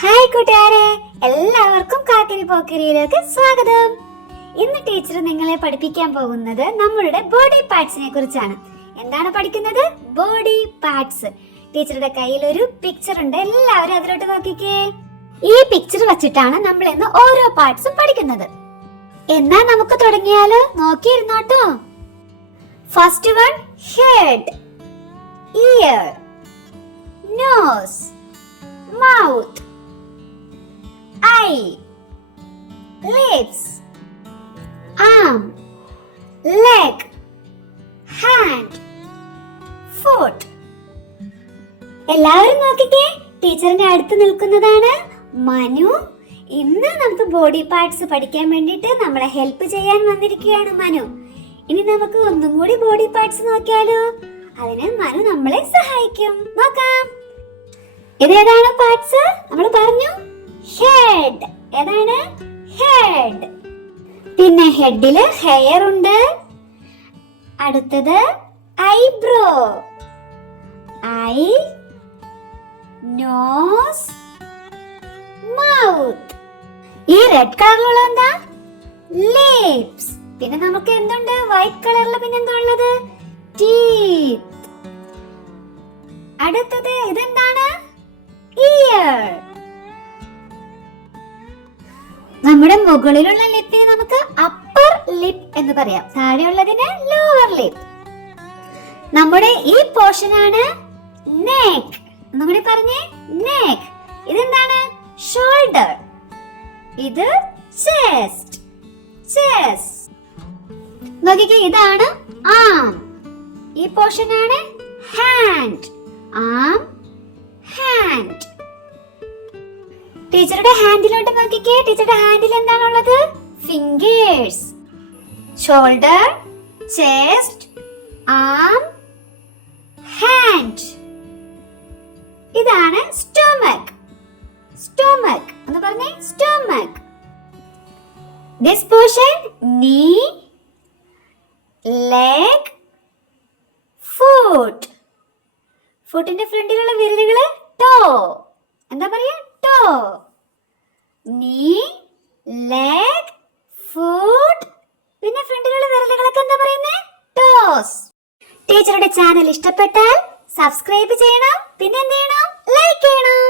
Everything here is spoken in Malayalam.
ഹായ് കൂട്ടുകാരെ, എല്ലാവർക്കും കാക്കിരി പോക്കിരിയിലേക്ക് സ്വാഗതം. ഇന്ന് ടീച്ചർ നിങ്ങളെ പഠിപ്പിക്കാൻ പോകുന്നത് നമ്മളുടെ ബോഡി പാർട്സിനെ കുറിച്ചാണ്. എന്താണ് പഠിക്കുന്നത്? Body parts. ടീച്ചറുടെ കയ്യിൽ ഒരു പിക്ചർ ഉണ്ട്, എല്ലാവരും അതിലോട്ട് നോക്കിക്കേ. ഈ പിക്ചർ വെച്ചിട്ടാണ് നമ്മൾ ഇന്ന് ഓരോ പാർട്സും പഠിക്കുന്നത്. എന്നാ നമുക്ക് തുടങ്ങിയാലോ? നോക്കിയിരുന്നോട്ടോ. First one, head, ear, nose, mouth, eye, lips, arm, leg, hand, foot. എല്ലാവരും നോക്കിക്കേ, ടീച്ചറിന്റെ അടുത്ത് നിൽക്കുന്നതാണ് മനു. ഇന്ന് നമുക്ക് ബോഡി പാർട്സ് പഠിക്കാൻ വേണ്ടിയിട്ട് നമ്മളെ ഹെൽപ്പ് ചെയ്യാൻ വന്നിരിക്കുകയാണ് മനു. ഇനി നമുക്ക് ഒന്നും കൂടി ബോഡി പാർട്സ് നോക്കിയാലോ? അതിന് മനു നമ്മളെ സഹായിക്കും. നോക്കാം. ഇതേതാണ് പാർട്സ്? നമ്മൾ പറഞ്ഞു ഹെഡ്. ഏതാണ്? ഹെഡ്. പിന്നെ ഹെഡില് ഹെയർ ഉണ്ട്. അടുത്തത് ഐബ്രോ, ഐ, നോസ്, മൗത്ത്. ഈ റെഡ് കളറിലുള്ള എന്താ? ലിപ്സ്. പിന്നെ നമുക്ക് എന്തുണ്ട്? വൈറ്റ് കളറിൽ പിന്നെ എന്താ ഉള്ളത്? ടീത്ത്. അടുത്തത് ഇതെന്താണ്? ഇയർ. നമ്മുടെ മുകളിലുള്ള ലിപ്പിനെ നമുക്ക് അപ്പർ ലിപ്പ് എന്ന് പറയാം, താഴെയുള്ളതിന് ലോവർ ലിപ്പ്. നമ്മുടെ ഈ പോർഷൻ ആണ് നെക്ക്. ഒന്നുകൂടി പറഞ്ഞേ, നെക്ക്. ഇതെന്താണ്? ഷോൾഡർ. ഇത് ചെസ്റ്റ്. ചെസ്റ്റ്. നോക്കിക്കേ, ഇതാണ് ആം. ഈ പോർഷൻ ആണ് ഹാൻഡ്. ആം, ഹാൻഡ്. ടീച്ചറുടെ ഹാൻഡിലോട്ട് നോക്കിക്കേ. ടീച്ചറുടെ ഹാൻഡിൽ എന്താണുള്ളത്? ഫിംഗേഴ്സ്. ഷോൾഡർ, ചെസ്റ്റ്, ആം, ഹാൻഡ്. ഇതാണ് സ്റ്റൊമക്ക്. സ്റ്റൊമക്ക് എന്ന് പറഞ്ഞേ, സ്റ്റൊമക്ക്. ദിസ് പോർഷൻ നീ, ലെഗ്, ഫുട്ട്. ഫുട്ടിന്റെ ഫ്രണ്ടിലുള്ള വിരലുകള് ടോ. എന്താ പറയാ? ടോ. നീ, ലെഗ്, ഫുട്ട്. പിന്നെ ഫ്രണ്ടിലുള്ള വിരലുകളൊക്കെ എന്താ പറയുന്നേ? ടോസ്. ടീച്ചറുടെ ചാനൽ ഇഷ്ടപ്പെട്ടാൽ സബ്സ്ക്രൈബ് ചെയ്യണം. പിന്നെ എന്ത് ചെയ്യണം? ലൈക്ക് ചെയ്യണം.